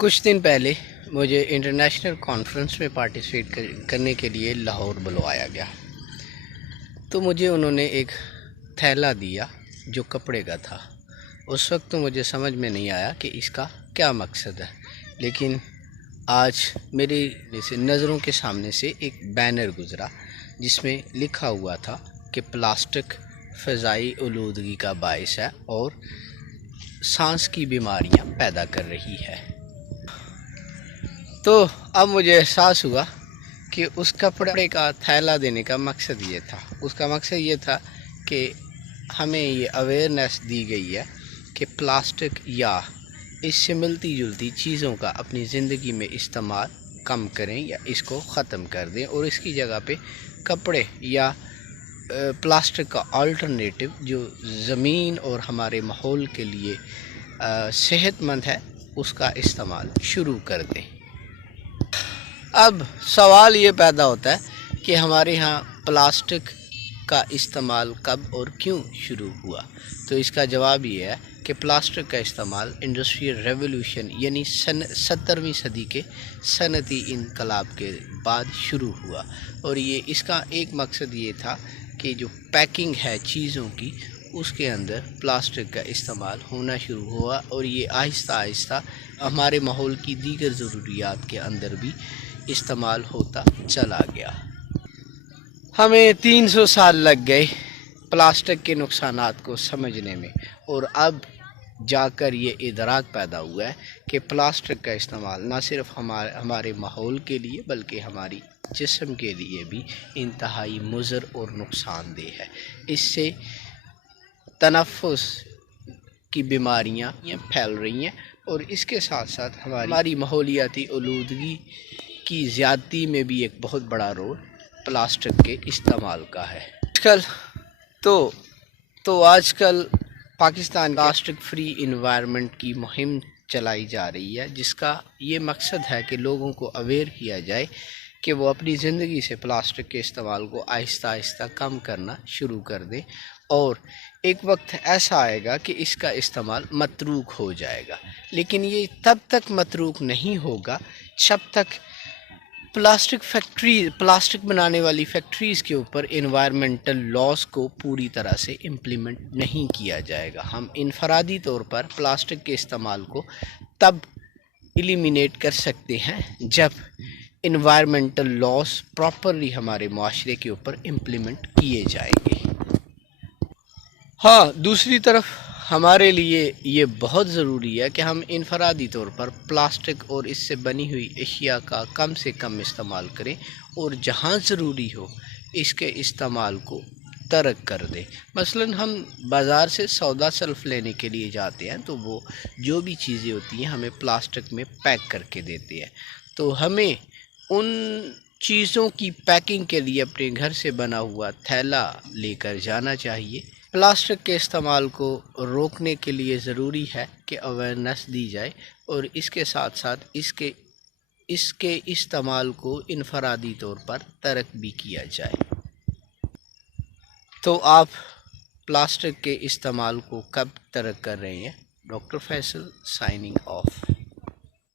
کچھ دن پہلے مجھے انٹرنیشنل کانفرنس میں پارٹیسپیٹ کرنے کے لیے لاہور بلوایا گیا، تو مجھے انہوں نے ایک تھیلا دیا جو کپڑے کا تھا۔ اس وقت تو مجھے سمجھ میں نہیں آیا کہ اس کا کیا مقصد ہے، لیکن آج میری نظروں کے سامنے سے ایک بینر گزرا جس میں لکھا ہوا تھا کہ پلاسٹک فضائی آلودگی کا باعث ہے اور سانس کی بیماریاں پیدا کر رہی ہے۔ تو اب مجھے احساس ہوا کہ اس کپڑے کا تھیلا دینے کا مقصد یہ تھا، اس کا مقصد یہ تھا کہ ہمیں یہ اویئرنیس دی گئی ہے کہ پلاسٹک یا اس سے ملتی جلتی چیزوں کا اپنی زندگی میں استعمال کم کریں یا اس کو ختم کر دیں، اور اس کی جگہ پہ کپڑے یا پلاسٹک کا آلٹرنیٹو جو زمین اور ہمارے ماحول کے لیے صحت مند ہے اس کا استعمال شروع کر دیں۔ اب سوال یہ پیدا ہوتا ہے کہ ہمارے ہاں پلاسٹک کا استعمال کب اور کیوں شروع ہوا؟ تو اس کا جواب یہ ہے کہ پلاسٹک کا استعمال انڈسٹریل ریولوشن یعنی 17ویں صدی کے صنعتی انقلاب کے بعد شروع ہوا، اور اس کا ایک مقصد یہ تھا کہ جو پیکنگ ہے چیزوں کی اس کے اندر پلاسٹک کا استعمال ہونا شروع ہوا، اور یہ آہستہ آہستہ ہمارے ماحول کی دیگر ضروریات کے اندر بھی استعمال ہوتا چلا گیا۔ ہمیں 300 سال لگ گئے پلاسٹک کے نقصانات کو سمجھنے میں، اور اب جا کر یہ ادراک پیدا ہوا ہے کہ پلاسٹک کا استعمال نہ صرف ہمارے ماحول کے لیے بلکہ ہماری جسم کے لیے بھی انتہائی مضر اور نقصان دہ ہے۔ اس سے تنفس کی بیماریاں پھیل رہی ہیں، اور اس کے ساتھ ساتھ ہماری ماحولیاتی آلودگی کی زیادتی میں بھی ایک بہت بڑا رول پلاسٹک کے استعمال کا ہے۔ آج کل پاکستان پلاسٹک فری انوائرمنٹ کی مہم چلائی جا رہی ہے، جس کا یہ مقصد ہے کہ لوگوں کو اویئر کیا جائے کہ وہ اپنی زندگی سے پلاسٹک کے استعمال کو آہستہ آہستہ کم کرنا شروع کر دیں، اور ایک وقت ایسا آئے گا کہ اس کا استعمال متروک ہو جائے گا، لیکن یہ تب تک متروک نہیں ہوگا جب تک پلاسٹک بنانے والی فیکٹریز کے اوپر انوائرمنٹل لاز کو پوری طرح سے امپلیمنٹ نہیں کیا جائے گا۔ ہم انفرادی طور پر پلاسٹک کے استعمال کو تب ایلیمینیٹ کر سکتے ہیں جب انوائرمنٹل لاز پراپرلی ہمارے معاشرے کے اوپر امپلیمنٹ کیے جائیں گے۔ ہاں، دوسری طرف ہمارے لیے یہ بہت ضروری ہے کہ ہم انفرادی طور پر پلاسٹک اور اس سے بنی ہوئی اشیاء کا کم سے کم استعمال کریں، اور جہاں ضروری ہو اس کے استعمال کو ترک کر دیں۔ مثلاً ہم بازار سے سودا سلف لینے کے لیے جاتے ہیں تو وہ جو بھی چیزیں ہوتی ہیں ہمیں پلاسٹک میں پیک کر کے دیتے ہیں، تو ہمیں ان چیزوں کی پیکنگ کے لیے اپنے گھر سے بنا ہوا تھیلا لے کر جانا چاہیے۔ پلاسٹک کے استعمال کو روکنے کے لیے ضروری ہے کہ اویئرنیس دی جائے، اور اس کے ساتھ ساتھ اس کے استعمال کو انفرادی طور پر ترک بھی کیا جائے۔ تو آپ پلاسٹک کے استعمال کو کب ترک کر رہے ہیں؟ Doctor Faisal signing off.